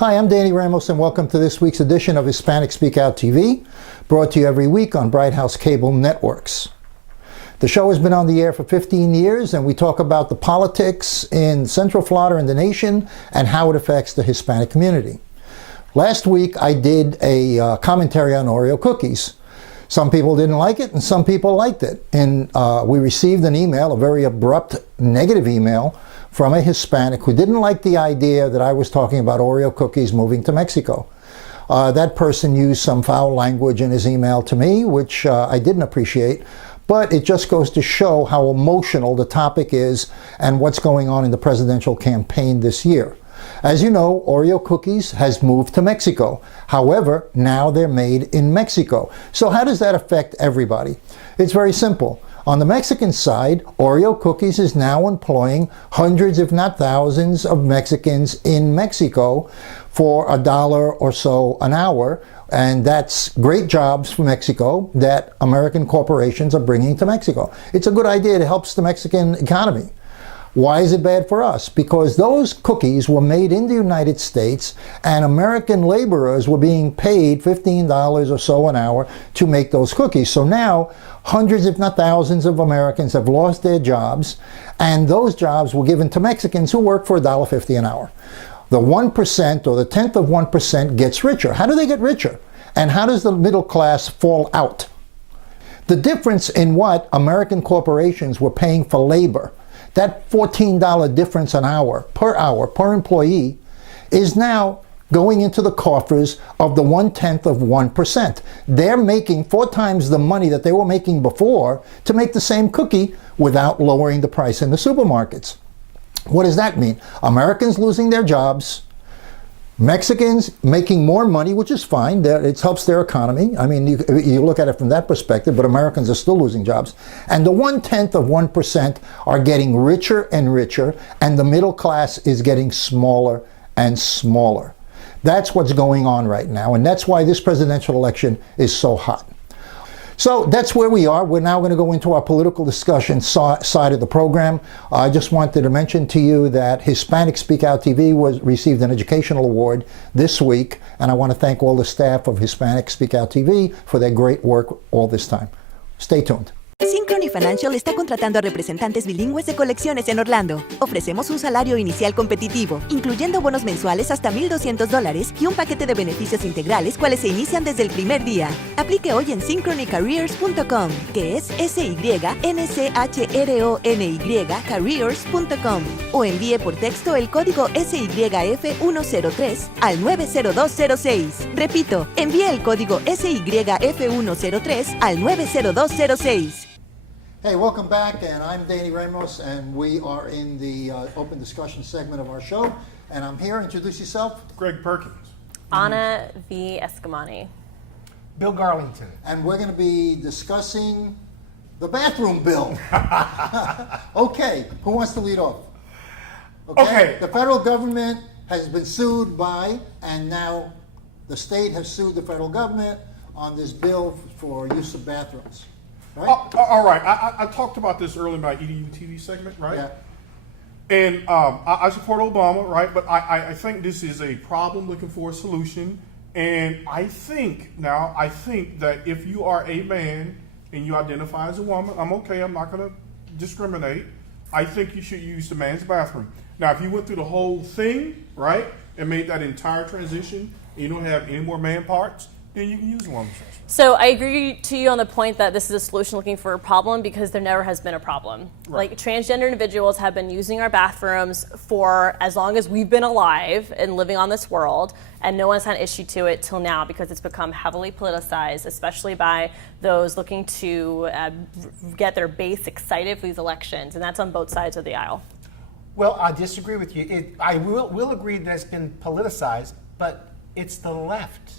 Hi, I'm Danny Ramos, and welcome to this week's edition of Hispanic Speak Out TV, brought to you every week on Bright House Cable Networks. The show has been on the air for 15 years, and we talk about the politics in Central Florida and the nation and how it affects the Hispanic community. Last week, I did a commentary on Oreo cookies. Some people didn't like it, and some people liked it. And we received an email, a very abrupt, negative email, from a Hispanic who didn't like the idea that I was talking about Oreo cookies moving to Mexico. That person used some foul language in his email to me, which I didn't appreciate, but it just goes to show how emotional the topic is and what's going on in the presidential campaign this year. As you know, Oreo cookies has moved to Mexico. However, now they're made in Mexico. So how does that affect everybody? It's very simple. On the Mexican side, Oreo cookies is now employing hundreds, if not thousands, of Mexicans in Mexico for $1 or so an hour. And that's great jobs for Mexico that American corporations are bringing to Mexico. It's a good idea. It helps the Mexican economy. Why is it bad for us? Because those cookies were made in the United States and American laborers were being paid $15 or so an hour to make those cookies. So now hundreds, if not thousands, of Americans have lost their jobs, and those jobs were given to Mexicans who work for $1.50 an hour. The 1% or the tenth of 1% gets richer. How do they get richer? And how does the middle class fall out? The difference in what American corporations were paying for labor, that $14 difference an hour per employee, is now going into the coffers of the 1/10 of 1%. They're making 4 times the money that they were making before to make the same cookie without lowering the price in the supermarkets. What does that mean? Americans losing their jobs, Mexicans making more money, which is fine. It helps their economy. I mean, you look at it from that perspective, but Americans are still losing jobs. And the 1/10 of 1% are getting richer and richer, and the middle class is getting smaller and smaller. That's what's going on right now, and that's why this presidential election is so hot. So that's where we are. We're now going to go into our political discussion side of the program. I just wanted to mention to you that Hispanic Speak Out TV received an educational award this week, and I want to thank all the staff of Hispanic Speak Out TV for their great work all this time. Stay tuned. Synchrony Financial está contratando a representantes bilingües de colecciones en Orlando. Ofrecemos un salario inicial competitivo, incluyendo bonos mensuales hasta $1,200 y un paquete de beneficios integrales, cuales se inician desde el primer día. Aplique hoy en synchronycareers.com, que es SYNCHRONY careers.com, o envíe por texto el código SYF103 al 90206. Repito, envíe el código SYF103 al 90206. Hey, welcome back, and I'm Danny Ramos, and we are in the open discussion segment of our show, and I'm here. Introduce yourself. Greg Perkins. Anna V. Escamani. Bill Garlington. And we're going to be discussing the bathroom bill. Okay, who wants to lead off? Okay. The federal government has been sued by, and now the state has sued the federal government on this bill for use of bathrooms. Right? All right. I talked about this earlier in my EDU TV segment, right? Yeah. And I support Obama, right? But I think this is a problem looking for a solution. And I think that if you are a man and you identify as a woman, I'm okay. I'm not going to discriminate. I think you should use the man's bathroom. Now, if you went through the whole thing, right, and made that entire transition, and you don't have any more man parts, then you can use a woman's restroom. So I agree to you on the point that this is a solution looking for a problem, because there never has been a problem. Right. Like, transgender individuals have been using our bathrooms for as long as we've been alive and living on this world, and no one's had an issue to it till now, because it's become heavily politicized, especially by those looking to get their base excited for these elections, and that's on both sides of the aisle. Well, I disagree with you. I will agree that it's been politicized, but it's the left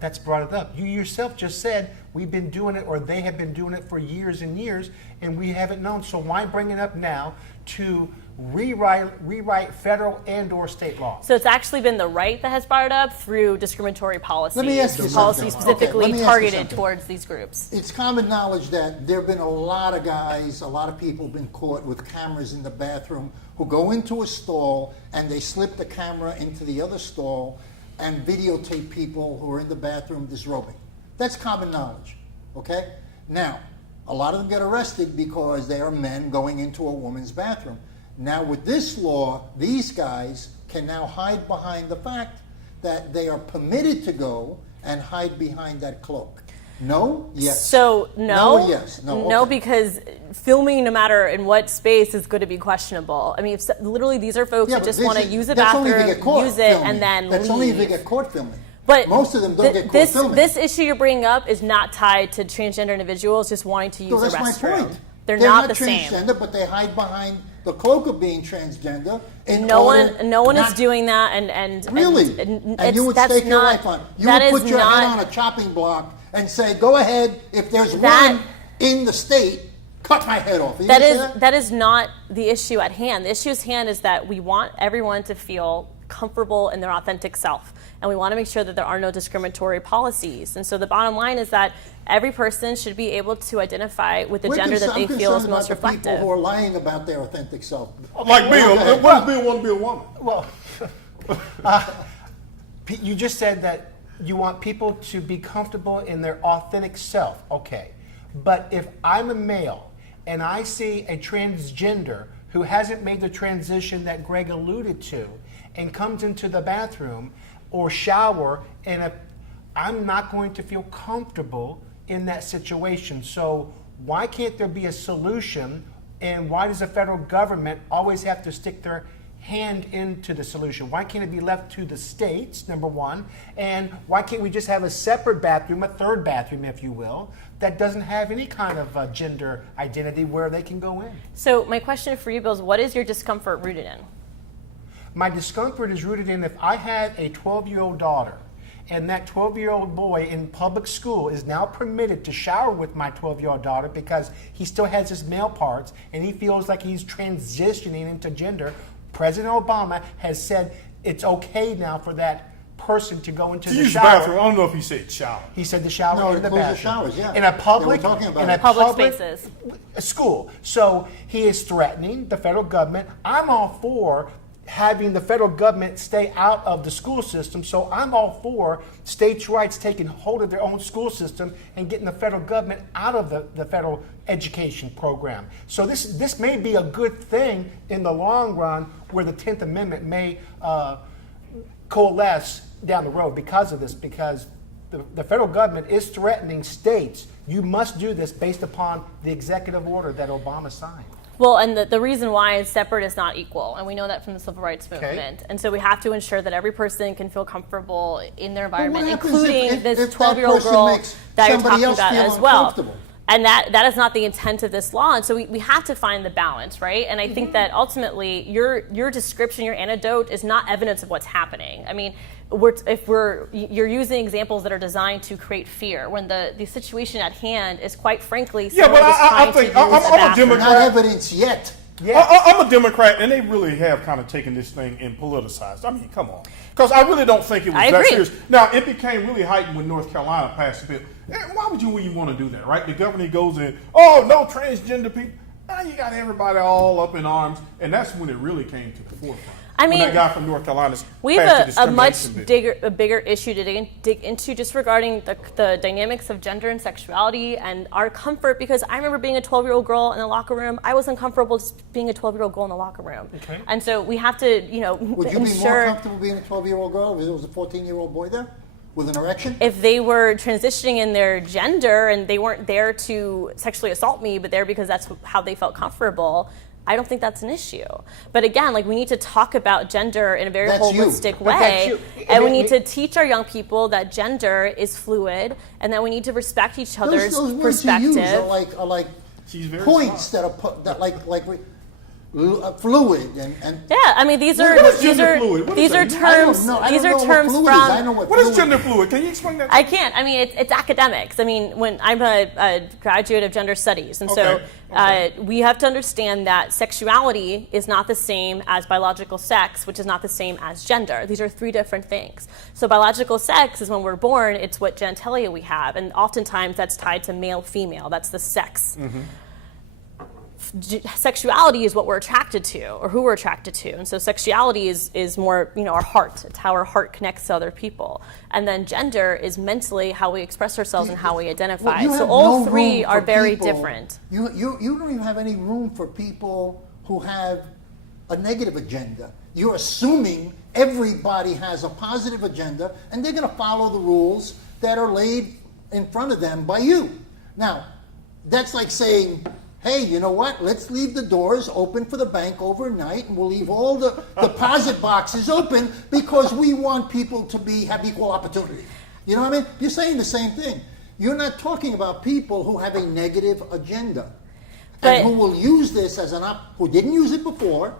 that's brought it up. You yourself just said we've been doing it, or they have been doing it for years and years, and we haven't known. So why bring it up now to rewrite federal and or state law? So it's actually been the right that has brought it up through discriminatory policy. Let me ask you policy something. specifically Okay, let me ask you targeted something. towards these groups. It's common knowledge that there have been a lot of guys, a lot of people been caught with cameras in the bathroom who go into a stall and they slip the camera into the other stall and videotape people who are in the bathroom disrobing. That's common knowledge, okay? Now, a lot of them get arrested because they are men going into a woman's bathroom. Now with this law, these guys can now hide behind the fact that they are permitted to go and hide behind that cloak. No? Yes. So no, No or yes? No, no, okay. because filming, no matter in what space, is going to be questionable. I mean, if, literally, these are folks Yeah, that but just this want to is- use a that's only if bathroom, you get caught use it, filming. and then That's leave. only if you get caught filming. But most of them don't get caught filming. This issue you're bringing up is not tied to transgender individuals just wanting to use So a that's my restroom. point. They're not the transgender, same. but they hide behind the cloak of being transgender. No one is doing that, and Really? And you would that's stake your not, life on. You that would is put your not, head on a chopping block and say, "Go ahead. If there's That- one in the state, cut my head off." You That gonna say is that is not the issue at hand. The issue at hand is that we want everyone to feel comfortable in their authentic self, and we want to make sure that there are no discriminatory policies. And so the bottom line is that every person should be able to identify with the gender that they feel is most People reflective. who are lying about their authentic self. Like Bill, Go ahead. what does Bill want to be a woman? Well, you just said that you want people to be comfortable in their authentic self. Okay. But if I'm a male and I see a transgender who hasn't made the transition that Greg alluded to and comes into the bathroom or shower, and I'm not going to feel comfortable in that situation. So why can't there be a solution, and why does the federal government always have to stick their hand into the solution? Why can't it be left to the states, number one? And why can't we just have a separate bathroom, a third bathroom, if you will, that doesn't have any kind of gender identity where they can go in? So my question for you, Bill, is what is your discomfort rooted in? My discomfort is rooted in if I had a 12-year-old daughter and that 12-year-old boy in public school is now permitted to shower with my 12-year-old daughter because he still has his male parts and he feels like he's transitioning into gender. President Obama has said it's okay now for that person to go into To the use the shower. bathroom, I don't know if he said shower. He said the shower No, in it the includes the bathroom. showers, yeah. In a public, They were talking about in a it. Public spaces. a school. So he is threatening the federal government. I'm all for having the federal government stay out of the school system. So I'm all for states' rights taking hold of their own school system and getting the federal government out of the federal education program. So this may be a good thing in the long run, where the 10th Amendment may coalesce down the road because of this, because the federal government is threatening states. You must do this based upon the executive order that Obama signed. Well, and the reason why is separate is not equal, and we know that from the civil rights movement. And so we have to ensure that every person can feel comfortable in their environment, happens including if this that 12-year-old person girl makes that you're somebody talking else about feel as well. uncomfortable? And that is not the intent of this law. And so we have to find the balance, right? And I think that ultimately your description, your anecdote is not evidence of what's happening. I mean, you're using examples that are designed to create fear when the situation at hand is quite frankly Yeah, someone but just I trying think to use I'm a bathroom. Democrat. Not evidence yet. I'm a Democrat, and they really have kind of taken this thing and politicized. I mean, come on. Because I really don't think it was I that agree. serious. Now, it became really heightened when North Carolina passed the bill. And why would you want to do that, right? The governor goes in, oh, no transgender people. Now you got everybody all up in arms, and that's when it really came to the forefront. I mean, when that guy from North Carolina We passed the have a much discrimination bill. bigger issue to dig into just regarding the dynamics of gender and sexuality and our comfort, because I remember being a 12-year-old girl in the locker room. I was uncomfortable just being a 12-year-old girl in the locker room. Okay. And so we have to, Would you be more comfortable being a 12-year-old girl if there was a 14-year-old boy there with an erection? if they were transitioning in their gender and they weren't there to sexually assault me, but there because that's how they felt comfortable, I don't think that's an issue. But again, we need to talk about gender in a very That's you. holistic But that's way. you. And we need to teach our young people that gender is fluid and that we need to respect each other's Those words perspective. you use are like She's very points smart. that are put that fluid and Yeah, I mean these are What is these gender are fluid? What these is are that? terms I these don't are know terms what fluid is. I from know what What is fluid gender fluid? Can you explain that? I can't. I mean, it's academics. I mean, when I'm a graduate of gender studies, and so we have to understand that sexuality is not the same as biological sex, which is not the same as gender. These are three different things. So biological sex is when we're born, it's what genitalia we have, and oftentimes that's tied to male-female. That's the sex. sexuality is what we're attracted to, or who we're attracted to, and so sexuality is more, our heart. It's how our heart connects to other people, and then gender is mentally how we express ourselves and how we identify. You So have all no three room are for very people- different. You don't even have any room for people who have a negative agenda. You're assuming everybody has a positive agenda, and they're going to follow the rules that are laid in front of them by you. Now, that's like saying, hey, you know what? Let's leave the doors open for the bank overnight, and we'll leave all the deposit boxes open because we want people to have equal opportunity. You know what I mean? You're saying the same thing. You're not talking about people who have a negative agenda and who will use this as who didn't use it before,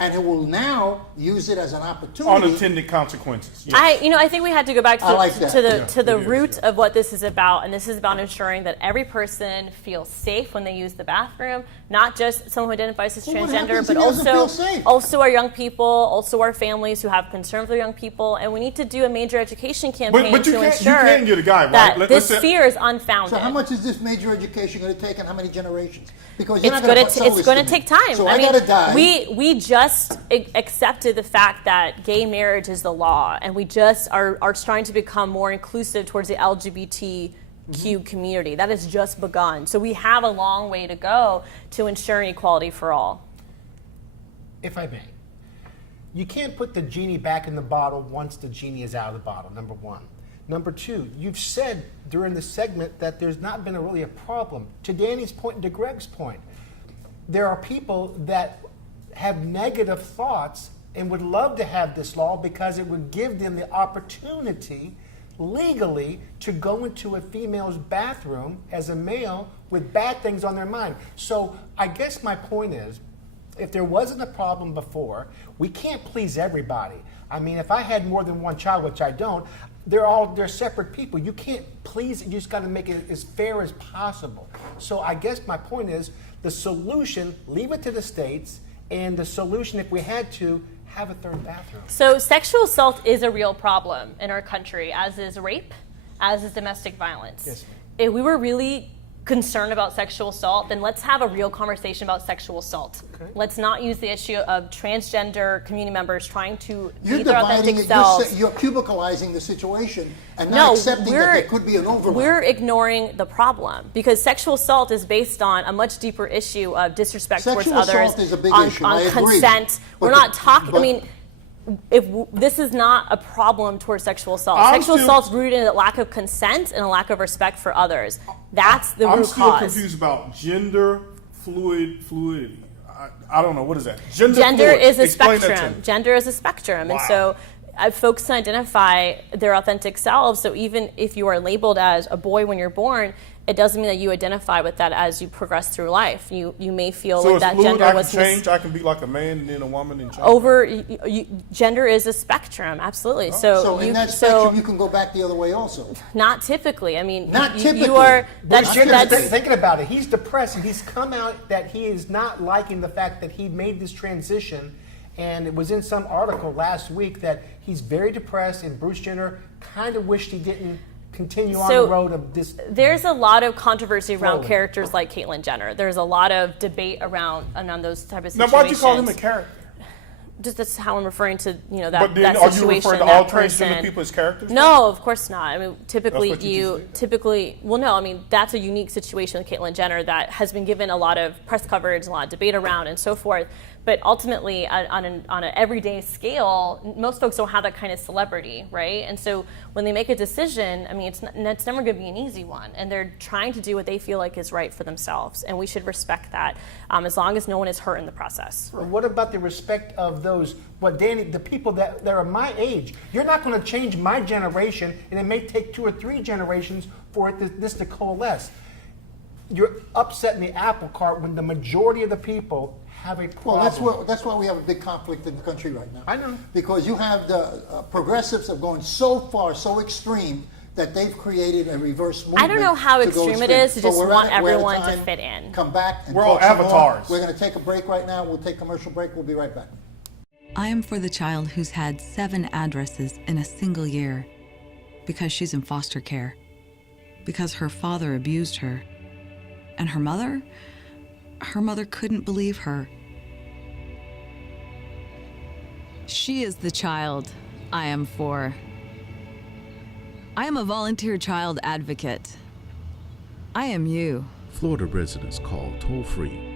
and who will now use it as an opportunity. Unintended consequences. Yes. I think we had to go back to, I like that. to the it is, root of what this is about, and this is about ensuring that every person feels safe when they use the bathroom, not just someone who identifies as Well, what transgender, happens but if he doesn't feel safe? also our young people, also our families who have concern for their young people, and we need to do a major education campaign But you to can't- ensure you can get a guy, right? that Let's this say- fear is unfounded. So how much is this major education going to take, and how many generations? Because you're It's not going going to sell this to me. take time. So I I mean, got to die. we just accepted the fact that gay marriage is the law, and we just are trying to become more inclusive towards the LGBTQ community. That has just begun. So we have a long way to go to ensuring equality for all. If I may, you can't put the genie back in the bottle once the genie is out of the bottle, number one. Number two, you've said during the segment that there's not been really a problem. To Danny's point and to Greg's point, there are people that have negative thoughts and would love to have this law because it would give them the opportunity legally to go into a female's bathroom as a male with bad things on their mind. So I guess my point is, if there wasn't a problem before, we can't please everybody. I mean, if I had more than one child, which I don't, they're separate people. You can't please, you just got to make it as fair as possible. So I guess my point is, the solution, leave it to the states, and the solution, if we had to, have a third bathroom. So sexual assault is a real problem in our country, as is rape, as is domestic violence. Yes, If we were really concerned about sexual assault, then let's have a real conversation about sexual assault. Okay. Let's not use the issue of transgender community members trying to You're be their dividing authentic it. selves. You're cubicalizing the situation and not accepting that there could be an overlap. We're ignoring the problem because sexual assault is based on a much deeper issue of disrespect Sexual towards others, assault is a big on, issue. on I agree. consent. But We're not talking. but- I mean, this is not a problem towards sexual assault. I'm Sexual still- assault is rooted in a lack of consent and a lack of respect for others. That's the I'm root still cause. confused about fluidity. I don't know, what is that? Gender Gender fluid. is a Explain that to spectrum. me. Gender is a spectrum. And Wow. so folks can identify their authentic selves. So even if you are labeled as a boy when you're born, it doesn't mean that you identify with that as you progress through life. You may feel So like it's that fluid, gender I can was change, I can be like a man and then a woman and change. gender is a spectrum, absolutely. So in that spectrum, you can go back the other way also. not typically. I mean, Not you typically. are. But That's, Jim, that's thinking about it, he's depressed, and he's come out that he is not liking the fact that he made this transition. And it was in some article last week that he's very depressed, and Bruce Jenner kind of wished he didn't continue on So, the road of this. There's a lot of controversy around Rolling. characters like Caitlyn Jenner. There's a lot of debate around those type of Now, situations. why'd you call him a character? Just that's how I'm referring to that But then that are you situation. referring to that all person. transgender people as characters? No, of course not. I mean, typically That's what you just said. well, no. I mean, that's a unique situation with Caitlyn Jenner that has been given a lot of press coverage, a lot of debate around, and so forth. But ultimately, on an everyday scale, most folks don't have that kind of celebrity, right? And so when they make a decision, I mean, it's never going to be an easy one, and they're trying to do what they feel like is right for themselves, and we should respect that, as long as no one is hurt in the process. What about the respect of those, Danny, the people that are my age? You're not going to change my generation, and it may take 2 or 3 generations for this to coalesce. You're upsetting the apple cart when the majority of the people have a problem. Well, that's why we have a big conflict in the country right now. I know. Because you have the progressives have gone so far, so extreme, that they've created a reverse movement. I don't know how to go extreme it extreme. is to just we're want out of- we're out of everyone to time. fit in. Come back and We're all talk some more. avatars. We're going to take a break right now. We'll take a commercial break. We'll be right back. I am for the child who's had 7 addresses in a single year because she's in foster care, because her father abused her, and her mother, her mother couldn't believe her. She is the child I am for. I am a volunteer child advocate. I am you. Florida residents call toll-free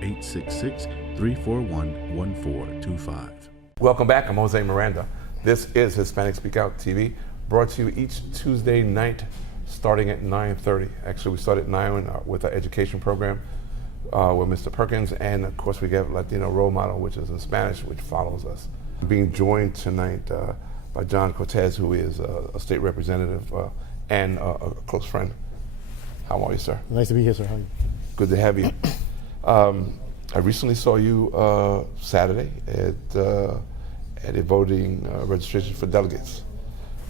866-341-1425. Welcome back. I'm Jose Miranda. This is Hispanic Speak Out TV, brought to you each Tuesday night starting at 9:30. Actually, we start at 9 with our education program with Mr. Perkins, and of course we get Latino Role Model, which is in Spanish, which follows us. I'm being joined tonight by John Cortez, who is a state representative and a close friend. How are you, sir? Nice to be here, sir. How are you? Good to have you. I recently saw you Saturday at a voting registration for delegates,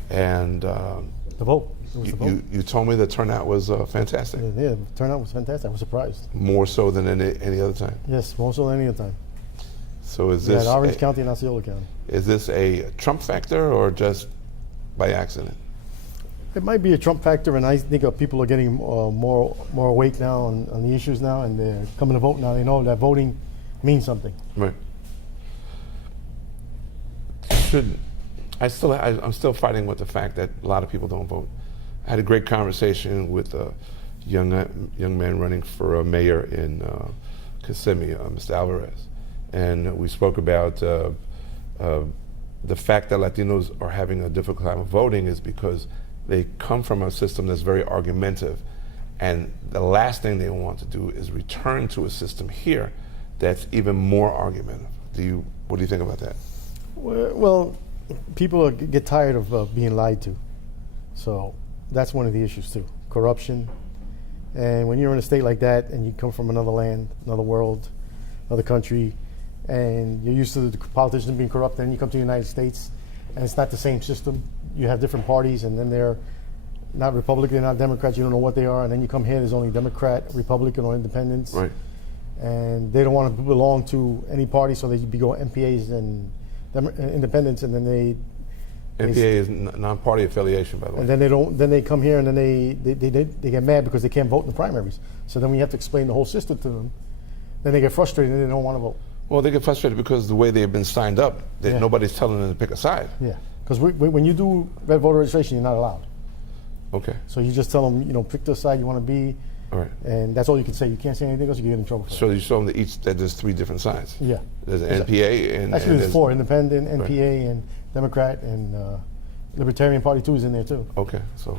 and The vote. It was the vote. you told me the turnout was fantastic, Yeah, the turnout was fantastic. I was surprised. more so than any other time. Yes, more so than any other time. So is We this had Orange County and Osceola County. is this a Trump factor or just by accident? It might be a Trump factor, and I think people are getting more awake now on the issues now, and they're coming to vote now. They know that voting means something. Right. I'm still fighting with the fact that a lot of people don't vote. I had a great conversation with a young man running for mayor in Kissimmee, Mr. Alvarez, and we spoke about the fact that Latinos are having a difficult time voting is because they come from a system that's very argumentative, and the last thing they want to do is return to a system here that's even more argumentative. What do you think about that? Well, people get tired of being lied to. So that's one of the issues too, corruption. And when you're in a state like that and you come from another land, another world, another country, and you're used to the politicians being corrupt, and you come to the United States and it's not the same system. You have different parties, and then they're not Republican, they're not Democrats, you don't know what they are, and then you come here, there's only Democrat, Republican, or independents. Right. And they don't want to belong to any party, so they go MPAs and independents, and then they NPA is non-party affiliation, by the way. and then they don't. Then they come here and then they get mad because they can't vote in the primaries. So then we have to explain the whole system to them. Then they get frustrated and they don't want to vote. Well, they get frustrated because the way they've been signed up, that Yeah. nobody's telling them to pick a side. Yeah, because when you do red voter registration, you're not allowed. Okay. So you just tell them, pick the side you want to be, All right. and that's all you can say. You can't say anything else. You get in trouble for So you show them that there's 3 different sides. it. Yeah. There's an NPA and Actually, there's 4: independent, Right. NPA, and Democrat, and Libertarian Party too is in there too. Okay, so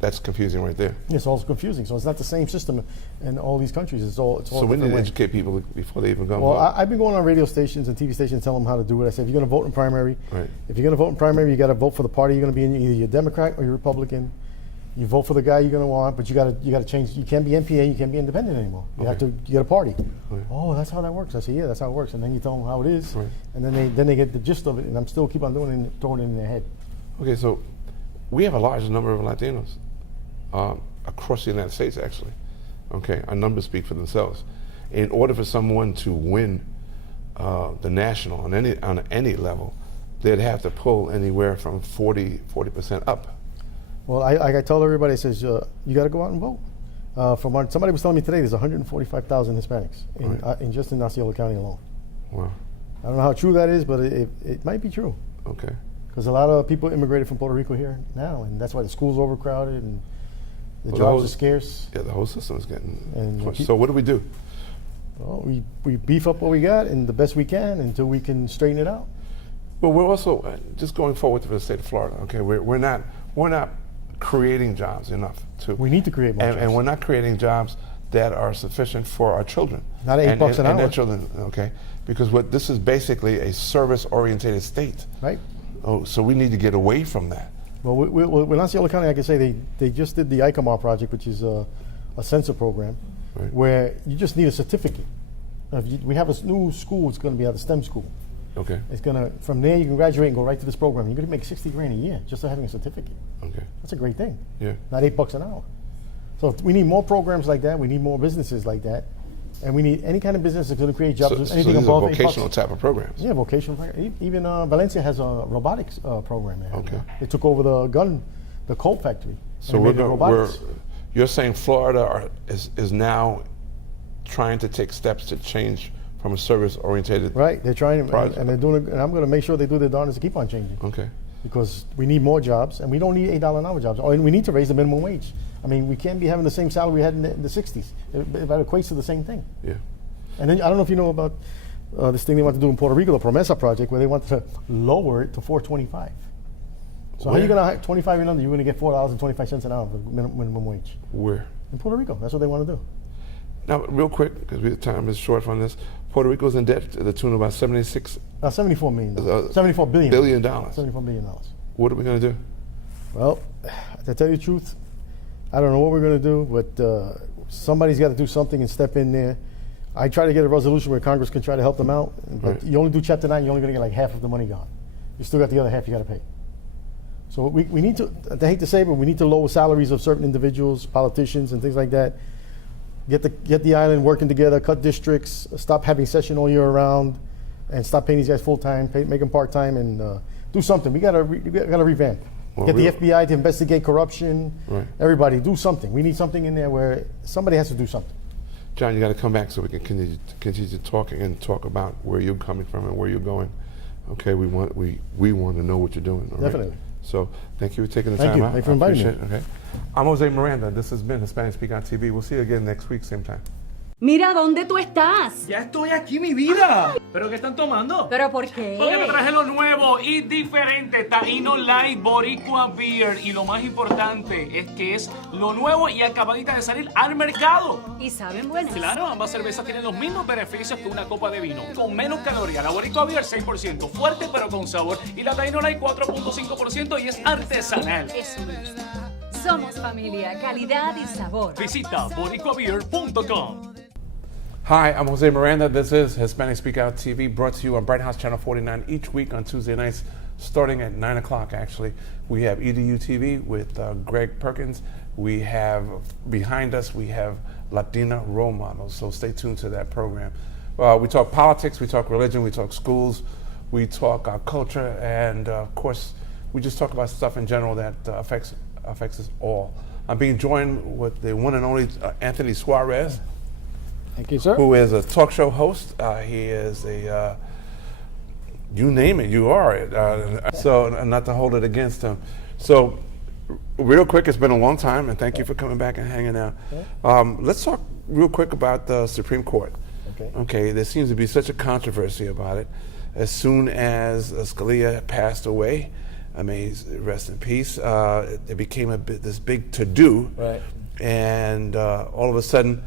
that's confusing right there. It's all confusing. So it's not the same system in all these countries. It's all. So we need different to ways. educate people before they even come. Well, vote. I've been going on radio stations and TV stations telling them how to do it. I said, if you're going to vote in primary, Right. if you're going to vote in primary, you got to vote for the party you're going to be in. Either you're Democrat or you're Republican. You vote for the guy you're going to want, but you got to change. You can't be NPA. You can't be independent anymore. You have to. You get a party. Okay. Oh, that's how that works. I said, yeah, that's how it works. And then you tell them how it is, Right. and then they get the gist of it. And I'm still keep on doing it, and throwing it in their head. Okay, so we have a large number of Latinos across the United States, actually. Okay, our numbers speak for themselves. In order for someone to win the national on any level, they'd have to pull anywhere from 40% up. Well, I tell everybody, I says, you got to go out and vote. Somebody was telling me today, there's 145,000 Hispanics in just in Osceola County alone. Wow. I don't know how true that is, but it might be true. Okay. Because a lot of people immigrated from Puerto Rico here now, and that's why the school's overcrowded and the Well, jobs are scarce. Yeah, the whole system is getting. And So what do we do? Well, we beef up what we got and the best we can until we can straighten it out. Well, we're also just going forward for the state of Florida. Okay, we're not creating jobs enough to. We need to create more jobs. And we're not creating jobs that are sufficient for our children. Not at $8 an and their hour. children, okay? Because this is basically a service-oriented state. Right? Oh, so we need to get away from that. Well, in Osceola County, I can say they just did the ICOMAR project, which is a sensor program, Right. where you just need a certificate. We have a new school. It's going to be at the STEM school. Okay. It's gonna from there you can graduate and go right to this program. You're going to make $60,000 a year just for having a certificate. Okay. That's a great thing. Yeah. Not $8 an hour. So we need more programs like that. We need more businesses like that, and we need any kind of business that's going to create jobs. So Anything these above are vocational $8. type of programs. Yeah, vocational. Even Valencia has a robotics program there. Okay. They took over the Colt factory. So and made it robotics. you're saying Florida is now trying to take steps to change from a service-oriented. Right, they're trying, project. and they're doing it, and I'm going to make sure they do their darndest to keep on changing. Okay. Because we need more jobs, and we don't need $8 an hour jobs. And we need to raise the minimum wage. I mean, we can't be having the same salary we had in the 60s. That equates to the same thing. Yeah. And then I don't know if you know about this thing they want to do in Puerto Rico, the Promesa project, where they want to lower it to $4.25. So how are you going to hire 25 and under? You're going to get $4.25 an hour for minimum wage. Where? In Puerto Rico. That's what they want to do. Now, real quick, because the time is short on this, Puerto Rico's in debt to the tune of about $74 million. $74 billion. billion. $74 billion. What are we going to do? Well, to tell you the truth, I don't know what we're going to do, but somebody's got to do something and step in there. I try to get a resolution where Congress can try to help them out, but Right. you only do Chapter 9, you're only going to get like half of the money gone. You still got the other half you got to pay. So we need to, I hate to say it, but we need to lower salaries of certain individuals, politicians, and things like that. Get the island working together, cut districts, stop having session all year round, and stop paying these guys full time, make them part time, and do something. We got to revamp. Well, Get the FBI to investigate corruption. Right. Everybody, do something. We need something in there where somebody has to do something. John, you got to come back so we can continue talking and talk about where you're coming from and where you're going. Okay, we want to know what you're doing. All right? Definitely. So thank you for taking the Thank time you. out. Thank you for I inviting me. appreciate it. Okay. I'm Jose Miranda. This has been Hispanic Speak on TV. We'll see you again next week, same time. Mira, ¿dónde tú estás? Ya estoy aquí, mi vida. ¿Pero qué están tomando? ¿Pero por qué? Porque me traje lo nuevo y diferente, Taíno Light Boricua Beer. Y lo más importante es que es lo nuevo y acabadita de salir al mercado. ¿Y saben buenas? Claro, ambas cervezas tienen los mismos beneficios que una copa de vino. Con menos calorías, la Boricua Beer 6%, fuerte pero con sabor. Y la Taíno Light 4.5% y es artesanal. Eso me gusta. Somos familia, calidad y sabor. Visita boricuabeer.com. Hi, I'm Jose Miranda. This is Hispanic Speak Out TV, brought to you on Bright House Channel 49 each week on Tuesday nights, starting at 9 o'clock, actually. We have EDU TV with Greg Perkins. We have, behind us, we have Latina role models, so stay tuned to that program. We talk politics, we talk religion, we talk schools, we talk our culture, and of course, we just talk about stuff in general that affects us all. I'm being joined with the one and only Anthony Suarez. Thank you, sir. Who is a talk show host. He is a, you name it, you are it. So not to hold it against him. So real quick, it's been a long time, and thank you for coming back and hanging out. Let's talk real quick about the Supreme Court. Okay, there seems to be such a controversy about it. As soon as Scalia passed away, I mean, rest in peace, it became this big to-do. Right. And all of a sudden,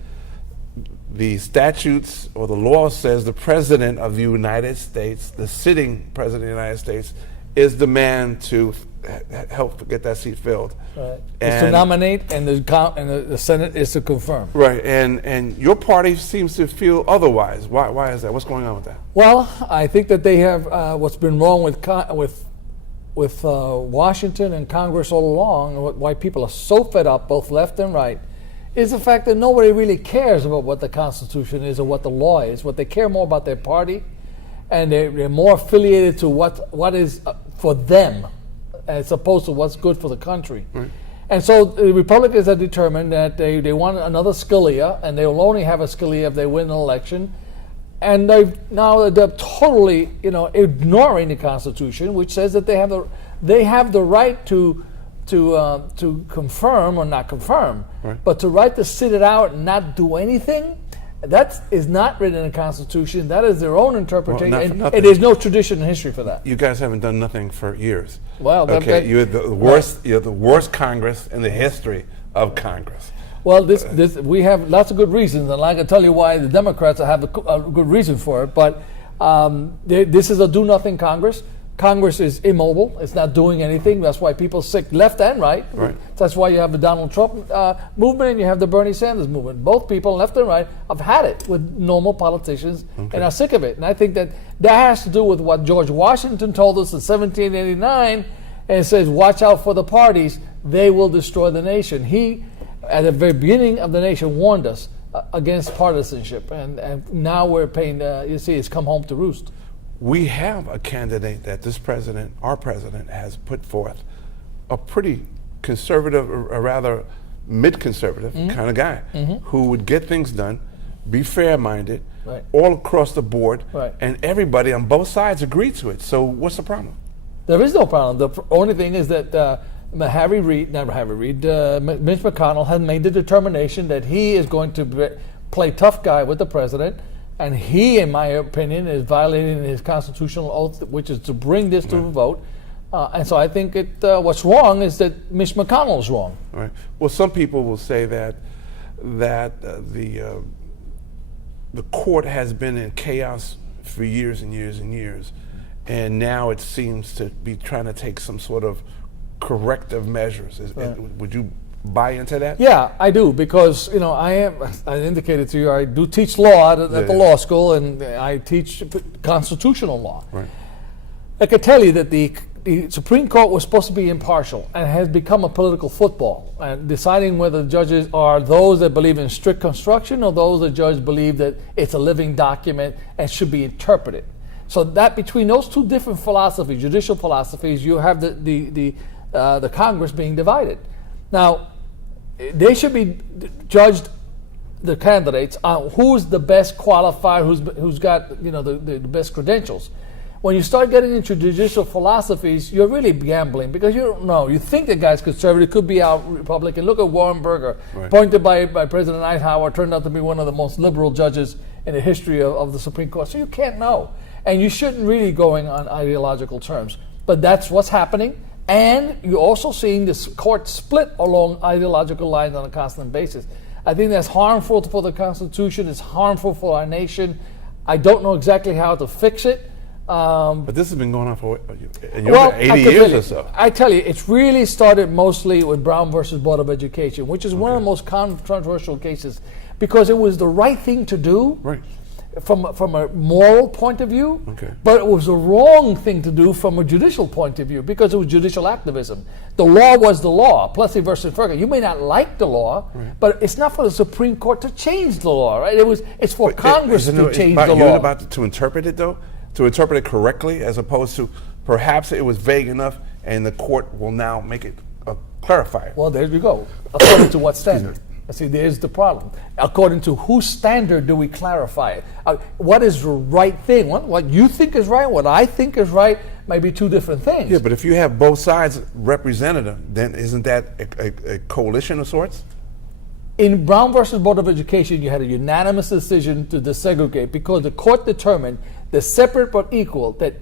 the statutes or the law says the President of the United States, the sitting President of the United States, is the man to help get that seat filled. Right. It's to nominate, and the Senate is to confirm. Right, and your party seems to feel otherwise. Why is that? What's going on with that? Well, I think that they have what's been wrong with Washington and Congress all along, and why people are so fed up, both left and right, is the fact that nobody really cares about what the Constitution is or what the law is. What they care more about their party, and they're more affiliated to what is for them, as opposed to what's good for the country. Right. And so the Republicans have determined that they want another Scalia, and they will only have a Scalia if they win an election. And they're totally, ignoring the Constitution, which says that they have the right to confirm or not confirm, right, but to right to sit it out and not do anything. That is not written in the Constitution. That is their own interpretation, and there's no tradition in history for that. You guys haven't done nothing for years. Well, you're the worst. You're the worst Congress in the history of Congress. Well, we have lots of good reasons, and I can tell you why the Democrats have a good reason for it. But this is a do-nothing Congress. Congress is immobile. It's not doing anything. That's why people are sick left and right. Right. That's why you have the Donald Trump movement and you have the Bernie Sanders movement. Both people, left and right, have had it with normal politicians and are sick of it. And I think that has to do with what George Washington told us in 1789, and it says, watch out for the parties. They will destroy the nation. He, at the very beginning of the nation, warned us against partisanship. And now we're paying, you see, it's come home to roost. We have a candidate that this president, our president, has put forth, a pretty conservative, or rather mid-conservative kind of guy, who would get things done, be fair-minded, Right. all across the board, Right. and everybody on both sides agreed to it. So what's the problem? There is no problem. The only thing is that Mitch McConnell has made the determination that he is going to play tough guy with the president, and he, in my opinion, is violating his constitutional oath, which is to bring this to a vote. And so I think what's wrong is that Mitch McConnell is wrong. All right. Well, some people will say that the court has been in chaos for years and years and years, and now it seems to be trying to take some sort of corrective measures. Would you buy into that? Yeah, I do, because I indicated to you, I do teach law at the law school, and I teach constitutional law. Right. I can tell you that the Supreme Court was supposed to be impartial and has become a political football, and deciding whether the judges are those that believe in strict construction or those that judges believe that it's a living document and should be interpreted. So that between those two different philosophies, judicial philosophies, you have the Congress being divided. Now, they should be judged, the candidates, on who's the best qualified, who's got the best credentials. When you start getting into judicial philosophies, you're really gambling, because you don't know. You think the guy's conservative, could be out Republican. Look at Warren Burger, appointed by President Eisenhower, turned out to be one of the most liberal judges in the history of the Supreme Court. So you can't know. And you shouldn't really going on ideological terms. But that's what's happening. And you're also seeing this court split along ideological lines on a constant basis. I think that's harmful for the Constitution. It's harmful for our nation. I don't know exactly how to fix it. But this has been going on for 80 years or so. I tell you, it's really started mostly with Brown versus Board of Education, which is one of the most controversial cases, because it was the right thing to do from a moral point of view, but it was the wrong thing to do from a judicial point of view, because it was judicial activism. The law was the law. Plessy versus Ferguson. You may not like the law, but it's not for the Supreme Court to change the law, right? It's for Congress to change the law. You're about to interpret it, though? To interpret it correctly, as opposed to perhaps it was vague enough and the court will now make it clarify it. Well, there you go. According to what standard? See, there's the problem. According to whose standard do we clarify it? What is the right thing? What you think is right, what I think is right, may be two different things. Yeah, but if you have both sides represented, then isn't that a coalition of sorts? In Brown versus Board of Education, you had a unanimous decision to desegregate, because the court determined that separate but equal, that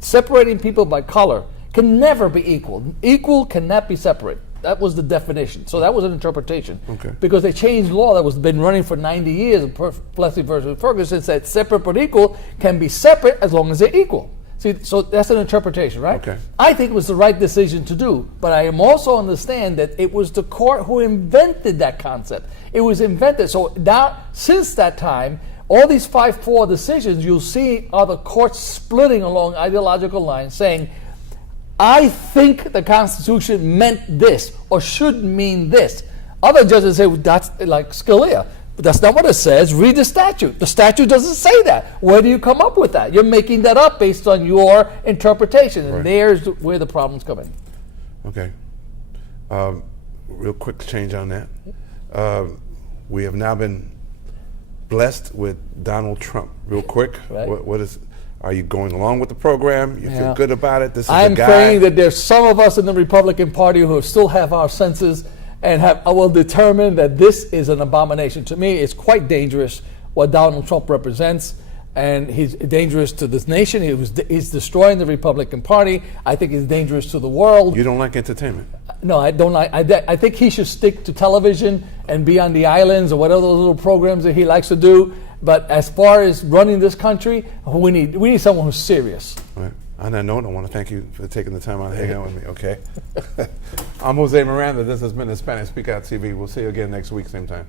separating people by color can never be equal. Equal cannot be separate. That was the definition. So that was an interpretation. Because they changed law that was been running for 90 years. Plessy versus Ferguson said separate but equal can be separate as long as they're equal. See, so that's an interpretation, right? I think it was the right decision to do, but I am also understand that it was the court who invented that concept. It was invented. So now, since that time, all these 5-4 decisions, you'll see are the courts splitting along ideological lines, saying, I think the Constitution meant this, or should mean this. Other judges say, well, that's like Scalia. But that's not what it says. Read the statute. The statute doesn't say that. Where do you come up with that? You're making that up based on your interpretation. And there's where the problems come in. Okay. Real quick change on that. We have now been blessed with Donald Trump. Real quick. What is? Are you going along with the program? You feel good about it? This is I'm a guy. praying that there's some of us in the Republican Party who still have our senses and will determine that this is an abomination. To me, it's quite dangerous what Donald Trump represents, and he's dangerous to this nation. He's destroying the Republican Party. I think he's dangerous to the world. You don't like entertainment? No, I don't like. I think he should stick to television and be on the islands or whatever those little programs that he likes to do. But as far as running this country, we need someone who's serious. Right. On that note, I want to thank you for taking the time out to hang out with me, okay? I'm Jose Miranda. This has been Hispanic Speak Out TV. We'll see you again next week, same time.